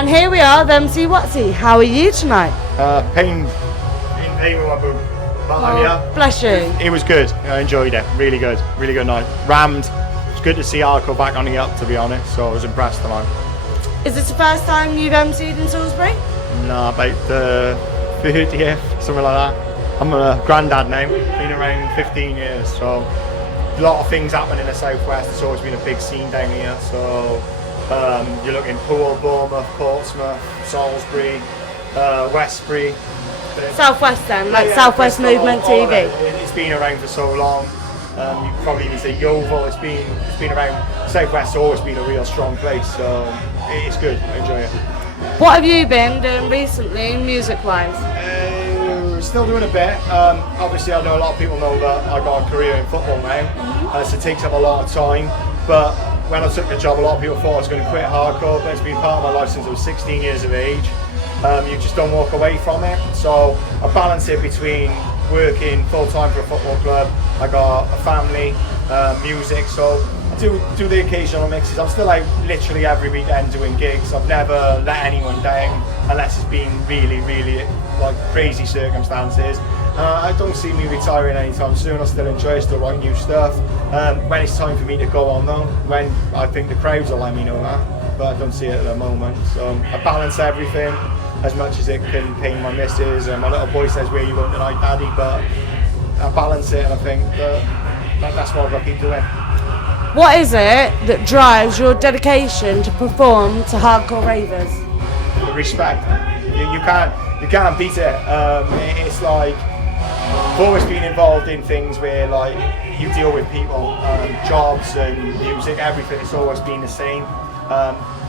And here we are with MC Wotsee. How are you tonight? Pain with my boob. Oh, bless you. It was good. I enjoyed it. Really good night. Rammed. It's good to see hardcore back on the up, to be honest. So I was impressed tonight. Is this the first time you've MC'd in Salisbury? No, about the 30th, something like that. I'm a granddad now. Been around 15 years, so a lot of things happen in the southwest. It's always been a big scene down here. So you're looking Poole, Bournemouth, Portsmouth, Salisbury, Westbury. Southwest then, like Southwest Movement TV. It's been around for so long. You probably even say Yeovil. It's been around. Southwest's always been a real strong place, so it's good. I enjoy it. What have you been doing recently, music-wise? Still doing a bit. Obviously, I know a lot of people know that I got a career in football now, so it takes up a lot of time. But when I took the job, a lot of people thought I was going to quit hardcore, but it's been part of my life since I was 16 years of age. You just don't walk away from it. So I balance it between working full-time for a football club. I got a family, music, so I do the occasional mixes. I'm still out literally every weekend doing gigs. I've never let anyone down unless it's been really like crazy circumstances. I don't see me retiring anytime soon. I still enjoy it, still write new stuff. When it's time for me to go on though, when I think the crowds will let me know that, but I don't see it at the moment. So I balance everything as much as it can pain my missus. My little boy says, "Where are you going tonight, Daddy?" But I balance it, and I think that's what I've got to keep doing. What is it that drives your dedication to perform to hardcore ravers? The respect. You can't beat it. It's like I've always been involved in things where like you deal with people, jobs and music, everything. It's always been the same.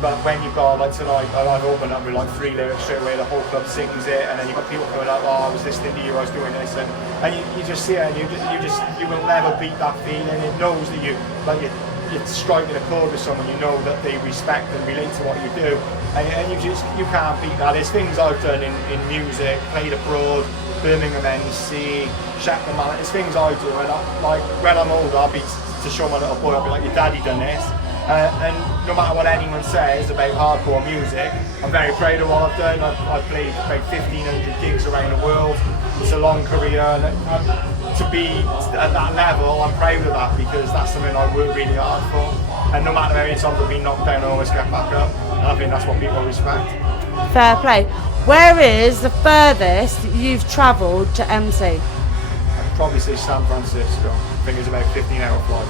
But when you've got like tonight, I've opened up with like 3 lyrics straight away. The whole club sings it, and then you've got people coming like, "Oh, I was listening to you, I was doing this," and you just see it, and you will never beat that feeling. It knows that you're striking a chord with someone. You know that they respect and relate to what you do, and you can't beat that. There's things I've done in music, played abroad, Birmingham NEC, Shepton Mallet. There's things I do, and like when I'm older, I'll be to show my little boy. I'll be like, "Your daddy done this." And no matter what anyone says about hardcore music, I'm very proud of what I've done. I've played about 1,500 gigs around the world. It's a long career, and to be at that level, I'm proud of that because that's something I work really hard for. And no matter how many times I've been knocked down, I always get back up. And I think that's what people respect. Fair play. Where is the furthest you've travelled to MC? I'd probably say San Francisco. I think it's about a 15-hour flight.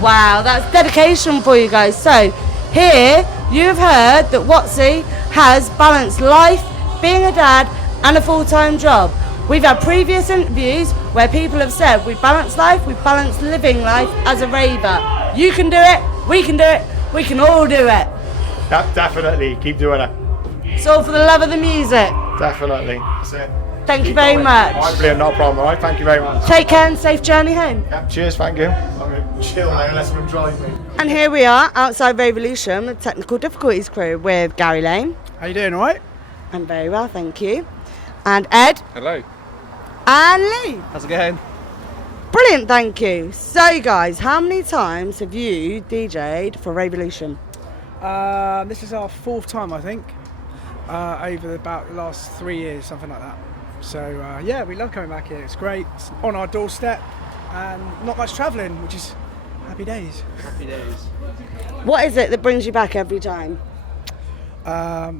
Wow, that's dedication for you guys. So, here you've heard that Wotsee has balanced life, being a dad, and a full-time job. We've had previous interviews where people have said we balance life, we balance living life as a raver. You can do it, we can do it, we can all do it. Definitely, keep doing it. It's all for the love of the music. Definitely, that's it. Thank you very much. All right, brilliant, no problem, all right? Thank you very much. Take care and safe journey home. Yeah, cheers, thank you. I'm going to chill now unless I'm driving. And here we are outside Raveolution with Technical Difficulties crew with Gary Lane. How you doing, all right? I'm very well, thank you. And Ed. Hello. And Lee. How's it going? Brilliant, thank you. So guys, how many times have you DJ'd for Raveolution? This is our 4th time, I think, over about the last 3 years, something like that. So yeah, we love coming back here. It's great. It's on our doorstep and not much travelling, which is happy days. Happy days. What is it that brings you back every time?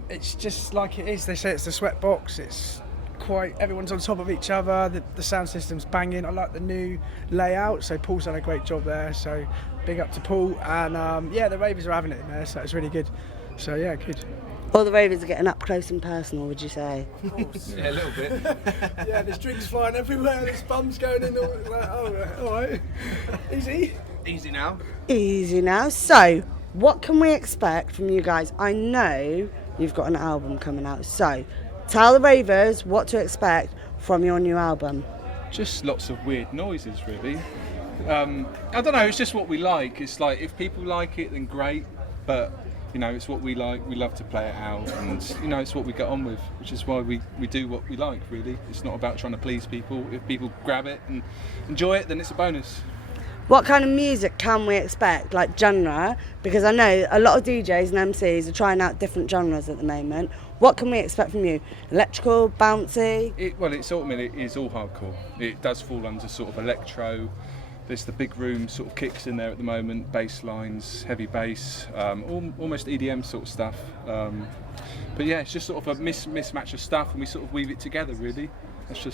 It's just like it is. They say it's the sweat box. It's quite, everyone's on top of each other. The sound system's banging. I like the new layout. So Paul's done a great job there. So big up to Paul. And yeah, the ravers are having it in there. So it's really good. So yeah, good. All the ravers are getting up close and personal, would you say? Yeah, a little bit. Yeah, there's drinks flying everywhere. There's bums going in. Like, oh, all right. Easy. Easy now. Easy now. So, what can we expect from you guys? I know you've got an album coming out. So, tell the ravers what to expect from your new album. Just lots of weird noises, really. I don't know, it's just what we like. It's like, if people like it, then great. But, you know, it's what we like. We love to play it out. And, you know, it's what we get on with, which is why we do what we like, really. It's not about trying to please people. If people grab it and enjoy it, then it's a bonus. What kind of music can we expect, like genre? Because I know a lot of DJs and MCs are trying out different genres at the moment. What can we expect from you? Electrical, bouncy? It is all hardcore. It does fall under sort of electro. There's the big room sort of kicks in there at the moment, bass lines, heavy bass, almost EDM sort of stuff. But yeah, it's just sort of a mismatch of stuff, and we sort of weave it together really. That's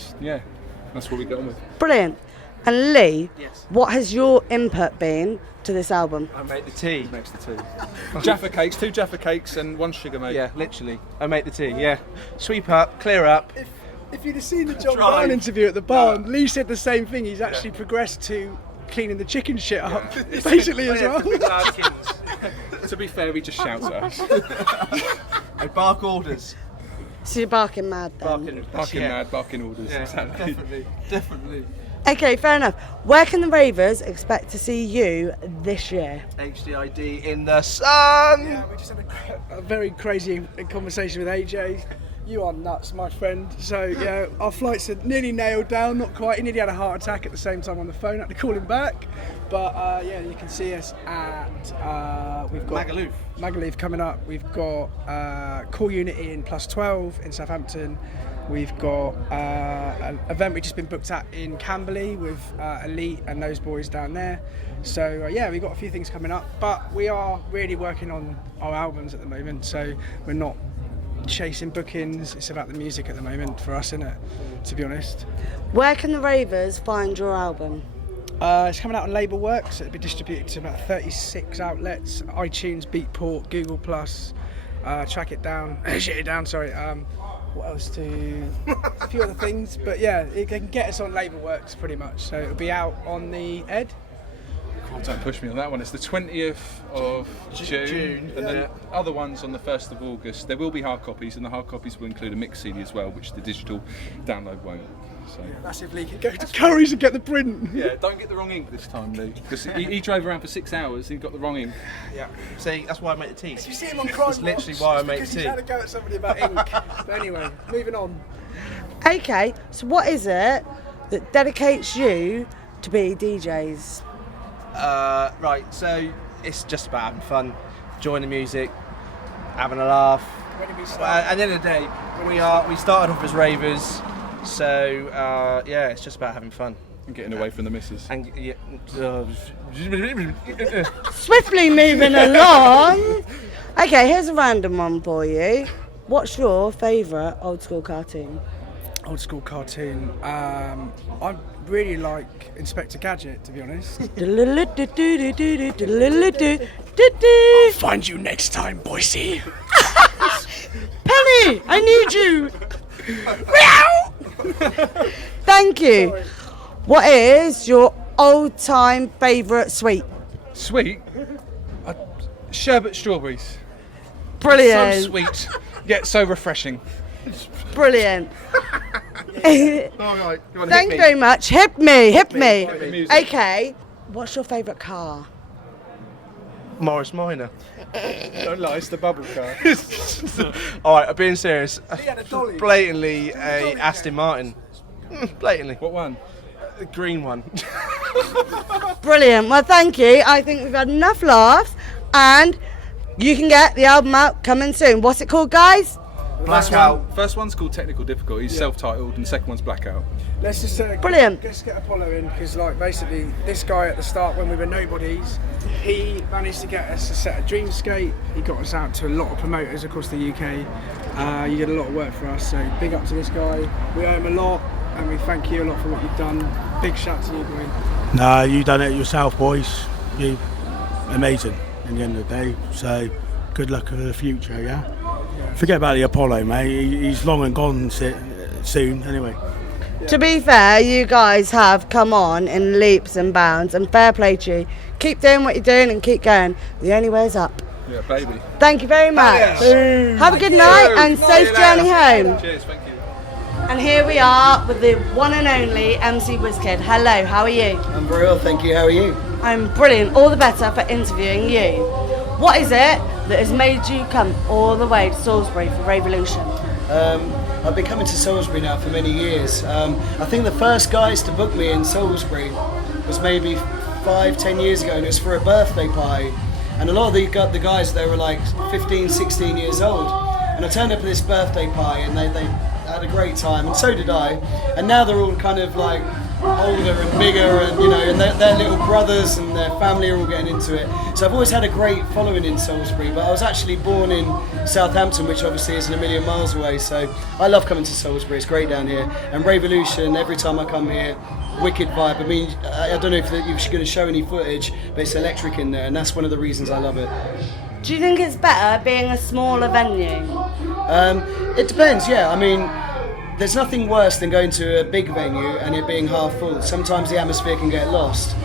what we get on with. Brilliant. And Lee, Yes. what has your input been to this album? I make the tea. He makes the tea. Jaffa cakes, 2 Jaffa cakes and 1 sugar, mate. Yeah, literally. I make the tea, yeah. Sweep up, clear up. If you'd have seen the John Drive. Brown interview at the barn, Lee said the same thing. He's actually progressed to cleaning the chicken shit up, basically as well. To be fair, he just shouts at us. I bark orders. So you're barking mad then? Barking mad, barking orders. Yeah, Exactly. definitely. Okay, fair enough. Where can the ravers expect to see you this year? HDID in the sun. Yeah, we just had a very crazy conversation with AJ. You are nuts, my friend. So yeah, our flights are nearly nailed down, not quite. He nearly had a heart attack at the same time on the phone. Had to call him back. But yeah, you can see us at we've got Magaluf coming up. We've got Core Unity in +12 in Southampton. We've got an event we've just been booked at in Camberley with Elite and those boys down there. So yeah, we've got a few things coming up, but we are really working on our albums at the moment. So we're not chasing bookings. It's about the music at the moment for us, isn't it? To be honest. Where can the ravers find your album? It's coming out on Label Works. It'll be distributed to about 36 outlets: iTunes, Beatport, Google Plus. Track it down, shit it down. Sorry. What else a few other things, but yeah, they can get us on Label Works pretty much. So it'll be out on the Ed. Oh, don't push me on that one. It's the 20th of June, and then other ones on the 1st of August. There will be hard copies, and the hard copies will include a mix CD as well, which the digital download won't. So. Massively, can go to Curry's and get the print. Yeah, don't get the wrong ink this time, Lee, because he drove around for 6 hours. He got the wrong ink. Yeah. See, that's why I make the tea. You see him on crime. That's literally why I make because tea. he's had a go at somebody about ink. But anyway, moving on. Okay, so what is it that dedicates you to be DJs? Right, so it's just about having fun, enjoying the music, having a laugh. When did we start? At the end of the day, we started off as ravers, so yeah, it's just about having fun. And getting away from the missus. And yeah, Swiftly moving along. Okay, here's a random one for you. What's your favourite old school cartoon? Old school cartoon. I really like Inspector Gadget, to be honest. I'll find you next time, Boise. Penny, I need you. Thank you. Sorry. What is your old-time favourite sweet? Sweet? Sherbet strawberries. Brilliant. So sweet, yet so refreshing. Brilliant. all right, go on, Thank you very much. Hip me. music. Okay. What's your favourite car? Morris Minor. Don't lie, it's the bubble car. All right, I'm being serious. had a dolly. Blatantly a Aston Martin. Blatantly. What one? The green one. Brilliant. Well, thank you. I think we've had enough laughs, and you can get the album out coming soon. What's it called, guys? Blackout. First one's called Technical Difficulties, self-titled, and the second one's Blackout. Let's just Brilliant. Let's get Apollo in, because like basically this guy at the start when we were nobodies, he managed to get us a set of Dreamscape. He got us out to a lot of promoters across the UK. You did a lot of work for us, so big up to this guy. We owe him a lot, and we thank you a lot for what you've done. Big shout to you, boy. No, you done it yourself, boys. You amazing in the end of the day. So good luck for the future, yeah. Forget about the Apollo, mate. He's long and gone soon, anyway. To be fair, you guys have come on in leaps and bounds, and fair play to you. Keep doing what you're doing and keep going. The only way is up. Yeah, baby. Thank you very much. Have a good night and safe journey home. Cheers, thank you. And here we are with the one and only MC Whizzkid. Hello, how are you? I'm very well, thank you. How are you? I'm brilliant. All the better for interviewing you. What is it that has made you come all the way to Salisbury for Raveolution? I've been coming to Salisbury now for many years. I think the first guys to book me in Salisbury was maybe 5-10 years ago, and it was for a birthday party. And a lot of the guys, they were like 15, 16 years old. And I turned up at this birthday party, and they had a great time, and so did I. And now they're all kind of like older and bigger, and you know, and their little brothers and their family are all getting into it. So I've always had a great following in Salisbury, but I was actually born in Southampton, which obviously isn't a million miles away. So I love coming to Salisbury. It's great down here. And Raveolution, every time I come here, wicked vibe. I mean, I don't know if you're going to show any footage, but it's electric in there, and that's one of the reasons I love it. Do you think it's better being a smaller venue? It depends, yeah. I mean, there's nothing worse than going to a big venue and it being half full. Sometimes the atmosphere can get lost.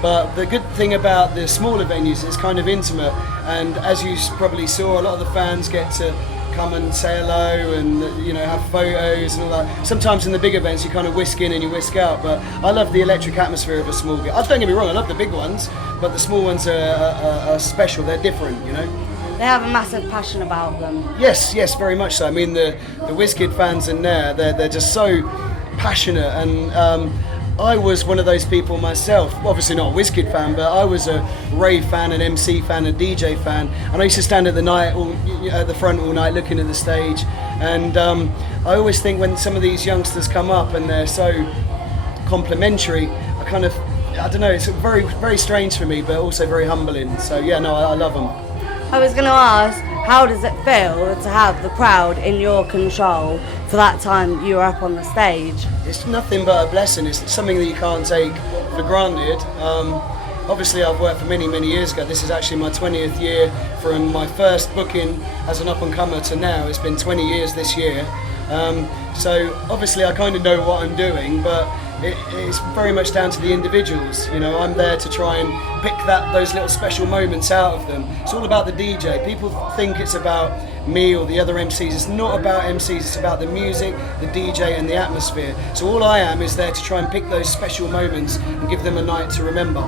But the good thing about the smaller venues is it's kind of intimate, and as you probably saw, a lot of the fans get to come and say hello and, you know, have photos and all that. Sometimes in the big events you kind of whisk in and you whisk out, but I love the electric atmosphere of a small gig. Don't get me wrong, I love the big ones, but the small ones are special, they're different, you know. They have a massive passion about them. Yes, very much so. I mean, the Wizzkid fans in there, they're just so passionate, and I was one of those people myself, obviously not a Wizzkid fan, but I was a rave fan, an MC fan, a DJ fan, and I used to stand at the front all night looking at the stage, and I always think when some of these youngsters come up and they're so complimentary, I don't know, it's very, very strange for me, but also very humbling. So yeah, no, I love them. I was going to ask, how does it feel to have the crowd in your control for that time you were up on the stage? It's nothing but a blessing. It's something that you can't take for granted. Obviously, I've worked for many, many years ago. This is actually my 20th year from my first booking as an up-and-comer to now. It's been 20 years this year. So obviously, I kind of know what I'm doing, but it's very much down to the individuals. You know, I'm there to try and pick those little special moments out of them. It's all about the DJ. People think it's about me or the other MCs. It's not about MCs, it's about the music, the DJ and the atmosphere. So all I am is there to try and pick those special moments and give them a night to remember.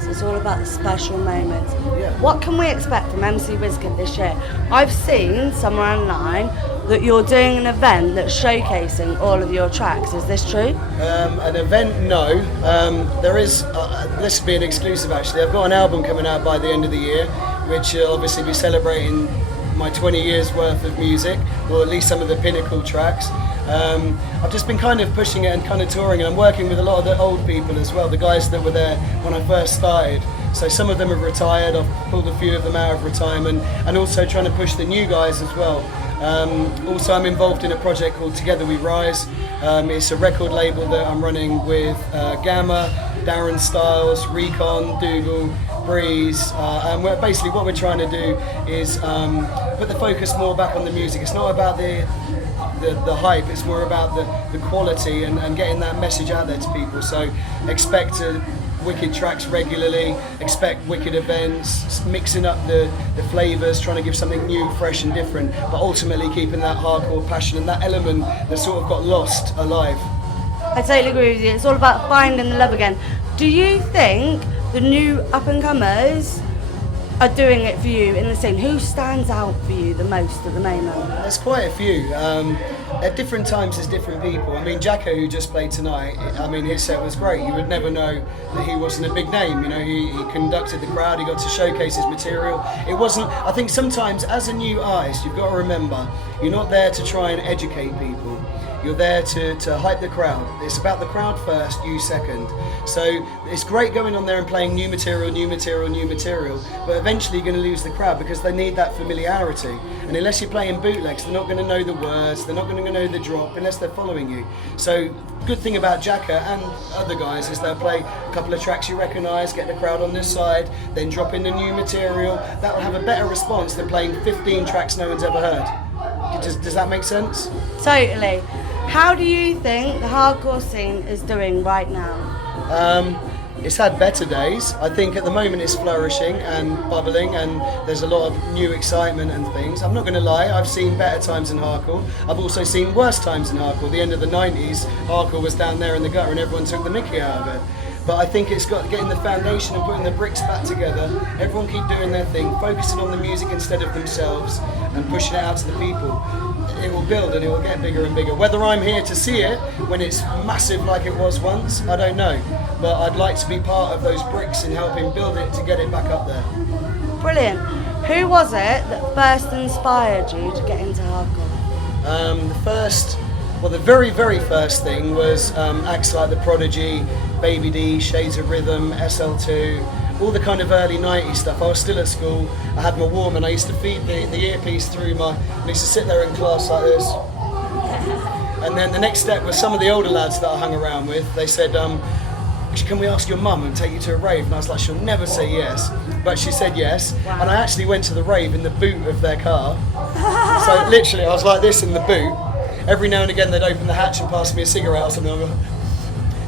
So it's all about the special moments. Yeah. What can we expect from MC Whizzkid this year? I've seen somewhere online that you're doing an event that's showcasing all of your tracks. Is this true? An event, no. There is, this will be an exclusive actually. I've got an album coming out by the end of the year, which will obviously be celebrating my 20 years worth of music, or at least some of the pinnacle tracks. I've just been kind of pushing it and kind of touring, and I'm working with a lot of the old people as well, the guys that were there when I first started. So some of them have retired, I've pulled a few of them out of retirement, and also trying to push the new guys as well. Also, I'm involved in a project called Together We Rise. It's a record label that I'm running with Gamma, Darren Styles, Recon, Dougal, Breeze, and basically what we're trying to do is put the focus more back on the music. It's not about the hype, it's more about the quality and getting that message out there to people. So expect wicked tracks regularly, expect wicked events, mixing up the flavours, trying to give something new, fresh and different, but ultimately keeping that hardcore passion and that element that sort of got lost alive. I totally agree with you. It's all about finding the love again. Do you think the new up-and-comers are doing it for you in the scene? Who stands out for you the most at the moment? There's quite a few. At different times there's different people. I mean, Jacko, who just played tonight, I mean, his set was great. You would never know that he wasn't a big name. You know, he conducted the crowd, he got to showcase his material. It wasn't, I think sometimes as a new artist, you've got to remember, you're not there to try and educate people. You're there to hype the crowd. It's about the crowd first, you second. So it's great going on there and playing new material, but eventually you're going to lose the crowd because they need that familiarity. And unless you're playing bootlegs, they're not going to know the words, they're not going to know the drop unless they're following you. So good thing about Jacka and other guys is they'll play a couple of tracks you recognise, get the crowd on this side, then drop in the new material. That will have a better response than playing 15 tracks no one's ever heard. Does that make sense? Totally. How do you think the hardcore scene is doing right now? It's had better days. I think at the moment it's flourishing and bubbling, and there's a lot of new excitement and things. I'm not going to lie, I've seen better times in hardcore. I've also seen worse times in hardcore. The end of the 90s, hardcore was down there in the gutter and everyone took the mickey out of it. But I think it's got getting the foundation and putting the bricks back together. Everyone keep doing their thing, focusing on the music instead of themselves, and pushing it out to the people. It will build and it will get bigger and bigger. Whether I'm here to see it when it's massive like it was once, I don't know. But I'd like to be part of those bricks in helping build it to get it back up there. Brilliant. Who was it that first inspired you to get into hardcore? The very, very first thing was acts like The Prodigy, Baby D, Shades of Rhythm, SL2, all the kind of early 90s stuff. I was still at school, I had my Walkman, I used to feed the earpiece through I used to sit there in class like this. And then the next step was some of the older lads that I hung around with, they said, can we ask your mum and take you to a rave? And I was like, she'll never say yes. But she said yes. Wow. And I actually went to the rave in the boot of their car. So literally, I was like this in the boot. Every now and again, they'd open the hatch and pass me a cigarette or something.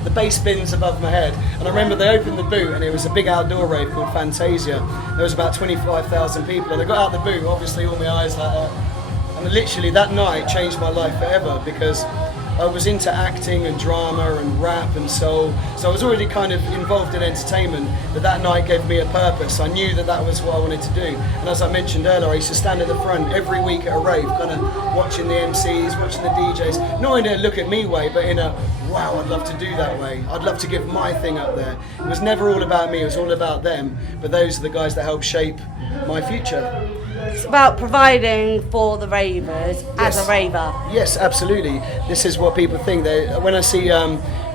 The bass bins above my head. And I remember they opened the boot and it was a big outdoor rave called Fantasia. There was about 25,000 people. And I got out the boot, obviously all my eyes like that. And literally that night changed my life forever because I was into acting and drama and rap and soul, so I was already kind of involved in entertainment, but that night gave me a purpose. I knew that that was what I wanted to do, and as I mentioned earlier, I used to stand at the front every week at a rave, kind of watching the MCs, watching the DJs, not in a look at me way, but in a wow, I'd love to do that way. I'd love to give my thing up there. It was never all about me, it was all about them, but those are the guys that helped shape my future. It's about providing for the ravers as a raver. Yes, absolutely. This is what people think. When I see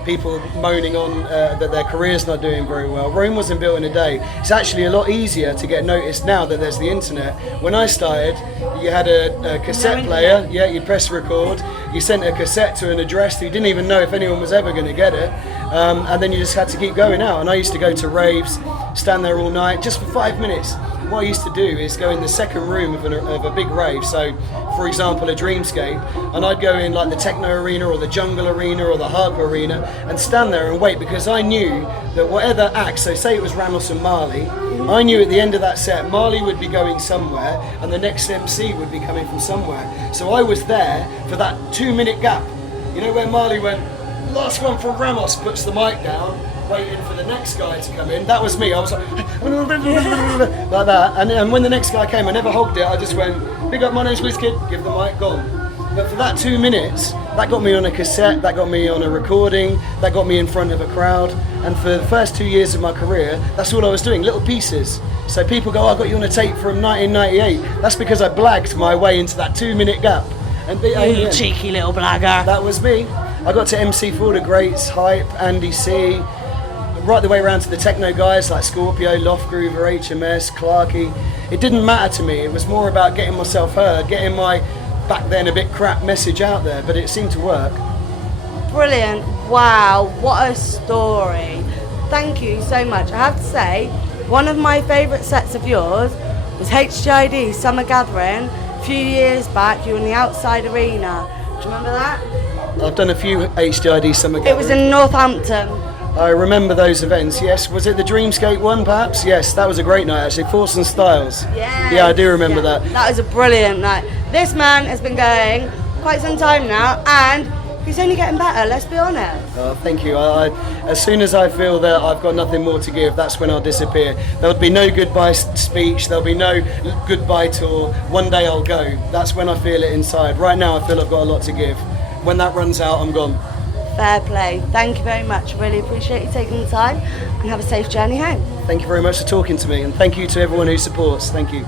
people moaning on that their career's not doing very well, Rome wasn't built in a day. It's actually a lot easier to get noticed now that there's the internet. When I started, you had a cassette player, you press record, you sent a cassette to an address that you didn't even know if anyone was ever going to get it, and then you just had to keep going out. And I used to go to raves, stand there all night, just for 5 minutes. What I used to do is go in the second room of a big rave, so for example a Dreamscape, and I'd go in like the techno arena or the jungle arena or the hardcore arena and stand there and wait, because I knew that whatever act, so say it was Ramos and Marley, I knew at the end of that set Marley would be going somewhere and the next MC would be coming from somewhere. So I was there for that 2-minute gap. You know where Marley went, last one from Ramos, puts the mic down, waiting for the next guy to come in. That was me. I was like, like that. And when the next guy came, I never hogged it. I just went, big up, my name's Wizzkid, give the mic, gone. But for that 2 minutes, that got me on a cassette, that got me on a recording, that got me in front of a crowd. And for the first 2 years of my career, that's all I was doing, little pieces. So people go, I got you on a tape from 1998. That's because I blagged my way into that 2-minute gap. And you cheeky little blagger. That was me. I got to MC for all the greats, Hype, Andy C, right the way around to the techno guys like Scorpio, Loft Groover, HMS, Clarky. It didn't matter to me. It was more about getting myself heard, getting my, back then, a bit crap message out there, but it seemed to work. Brilliant. Wow, what a story. Thank you so much. I have to say, one of my favourite sets of yours was HGID Summer Gathering. A few years back, you were in the outside arena. Do you remember that? I've done a few HGID Summer Gathering. It was in Northampton. I remember those events, yes. Was it the Dreamscape one, perhaps? Yes, that was a great night, actually. Force and Styles. Yes. Yeah, I do remember that. That was a brilliant night. This man has been going quite some time now, and he's only getting better, let's be honest. Thank you. As soon as I feel that I've got nothing more to give, that's when I'll disappear. There'll be no goodbye speech, there'll be no goodbye tour. One day I'll go. That's when I feel it inside. Right now I feel I've got a lot to give. When that runs out, I'm gone. Fair play. Thank you very much. Really appreciate you taking the time, and have a safe journey home. Thank you very much for talking to me, and thank you to everyone who supports. Thank you.